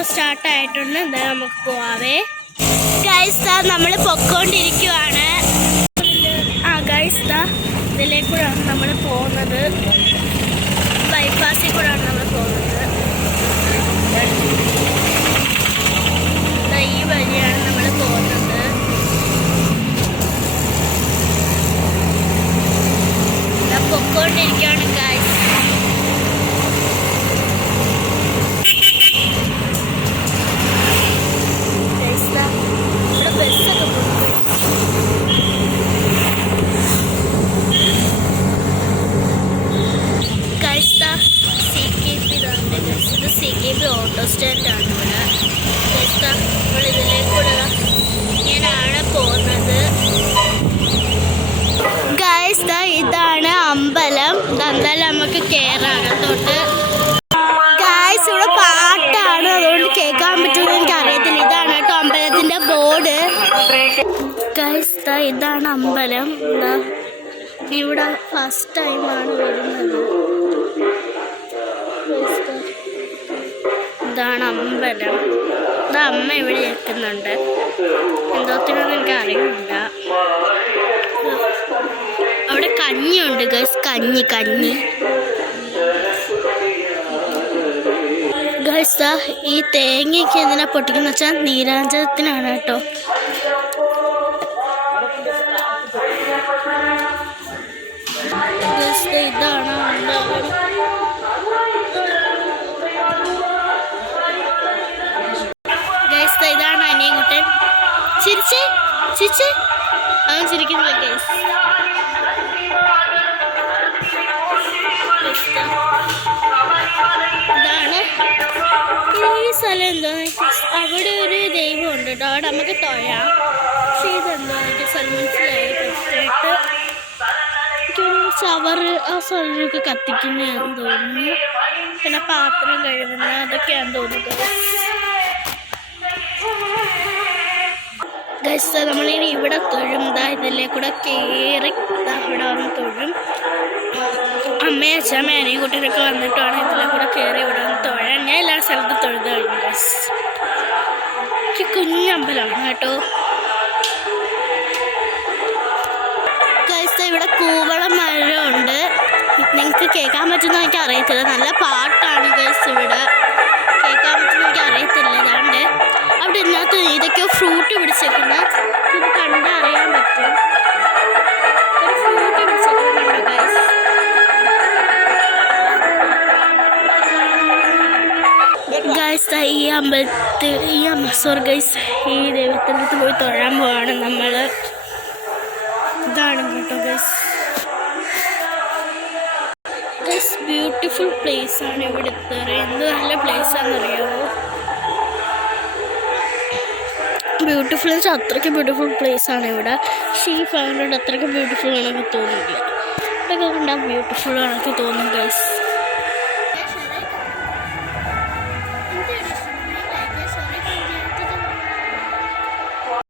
Auto start ആയിട്ടുണ്ട്. എന്താ നമുക്ക് പോവാവേ ഗൈസ്. നമ്മൾ പൊക്കോണ്ടിരിക്കുവാണ്. ഗൈസ് ഇതിലേക്ക് കൂടെയാണ് നമ്മൾ പോകുന്നത്. ബൈപ്പാസിൽ കൂടെയാണ് നമ്മൾ പോകുന്നത്. ഈ വഴിയാണ് നമ്മൾ പോകുന്നത്. പൊക്കോണ്ടിരിക്കുകയാണ് ഗൈസ്. ഇവിടെ ബസ്സൊക്കെ പോകും. CKP ഓട്ടോ സ്റ്റാൻഡാണ് ഇവിടെ. നമ്മൾ ഇതിലേക്കൂടെ ഞാനാണ് പോകുന്നത്. ഗൈസ് ഇതാണ് അമ്പലം. എന്തായാലും നമുക്ക് കയറാകത്തോട്ട്. ഗൈസ് ഇവിടെ പാട്ടാണ്, അതുകൊണ്ട് കേൾക്കാൻ പറ്റുമെന്ന് എനിക്ക് അറിയത്തില്ല. ഇതാണ് കേട്ടോ അമ്പലത്തിൻ്റെ ബോർഡ്. ഗൈസ് ഇതാണ് അമ്പലം. ഇവിടെ ഫസ്റ്റ് ടൈമാണ് വരുന്നത്. ഇതാണ് അമ്പലം. അമ്മ ഇവിടെ നിൽക്കുന്നുണ്ട്. എന്തോത്തിനൊന്നും എനിക്ക് അറിയില്ല. അവിടെ കഞ്ഞിയുണ്ട് ഗൈസ്. കഞ്ഞി ഗൈസ് ഈ തേങ്ങയൊക്കെ എന്തിനാ പൊട്ടിക്കുന്ന വെച്ചാൽ നീരാഞ്ജനത്തിനാണ് കേട്ടോ. ഇതാണ് ഇതാണ് അനിയൻകുട്ടൻ. ചിരിച്ചേ അവൻ ചിരിക്കുന്നില്ല ഗൈസ്. ഇതാണ് ഈ സ്ഥലം. എന്തോ അവിടെ ഒരു ദൈവമുണ്ട് കേട്ടോ. അവിടെ നമുക്ക് തൊഴാം. പക്ഷേ ഇതെന്തോ എനിക്ക് മനസ്സിലായി. ഫസ്റ്റായിട്ട് എനിക്കൊരു ചവറ് ആ സ്ഥലമൊക്കെ കത്തിക്കുന്നതാണെന്ന് തോന്നുന്നു. പിന്നെ പാത്രം കഴുകുന്ന അതൊക്കെയാണെന്ന് തോന്നുന്നു ഗൈസ്. നമ്മളിനി ഇവിടെ തൊഴും. ഇതിലെ കൂടെ കയറി ഇവിടെ വന്ന് തൊഴും. അമ്മയും അച്ഛമ്മ അനിയൻകുട്ടനൊക്കെ വന്നിട്ടാണ് ഇതിലെ കൂടെ കയറി ഇവിടെ വന്ന് തൊഴാൻ. ഞാൻ എല്ലാ സ്ഥലത്തും തൊഴുത് കഴിഞ്ഞു ഗൈസ്. കുഞ്ഞമ്പലമാണ് കേട്ടോ ഗൈസ്. ഇവിടെ കൂവള മരമുണ്ട്. നിങ്ങൾക്ക് കേൾക്കാൻ പറ്റുന്ന എനിക്ക് അറിയത്തില്ല. നല്ല പാട്ടാണ് ഗൈസ്. ഇവിടെ കേൾക്കാൻ പറ്റുന്ന എനിക്ക് അറിയത്തില്ല. അതാണ്ട് അവിടെ ഇതിനകത്ത് ഇതൊക്കെയോ ഫ്രൂട്ട് പിടിച്ചേക്കുന്ന ഇത് കണ്ടാൽ അറിയാൻ പറ്റും. ഒരു ഫ്രൂട്ട് പിടിച്ചേക്കുന്നുണ്ടോ ഗൈസ്. ഗൈസ് ഈ അമ്പലത്തിൽ ഗൈസ് ഈ ദൈവത്തിൻ്റെ അടുത്ത് പോയി തൊഴാൻ പോവാണ് നമ്മൾ. ഇതാണ് കേട്ടോ ഗൈസ്. ഗൈസ് ബ്യൂട്ടിഫുൾ പ്ലേസ് ആണ് ഇവിടുത്തെ. എന്ത് നല്ല പ്ലേസ് ആണെന്നറിയാമോ. ബ്യൂട്ടിഫുൾ വെച്ചാൽ അത്രയ്ക്ക് ബ്യൂട്ടിഫുൾ പ്ലേസ് ആണ് ഇവിടെ. പക്ഷേ ഈ ഫാമിലിയോട് അത്രയ്ക്ക് ബ്യൂട്ടിഫുൾ ആണെന്ന് തോന്നില്ല. ഇതൊക്കെ കണ്ടാൽ ബ്യൂട്ടിഫുൾ ആണെന്ന് തോന്നും ഗൈസ്.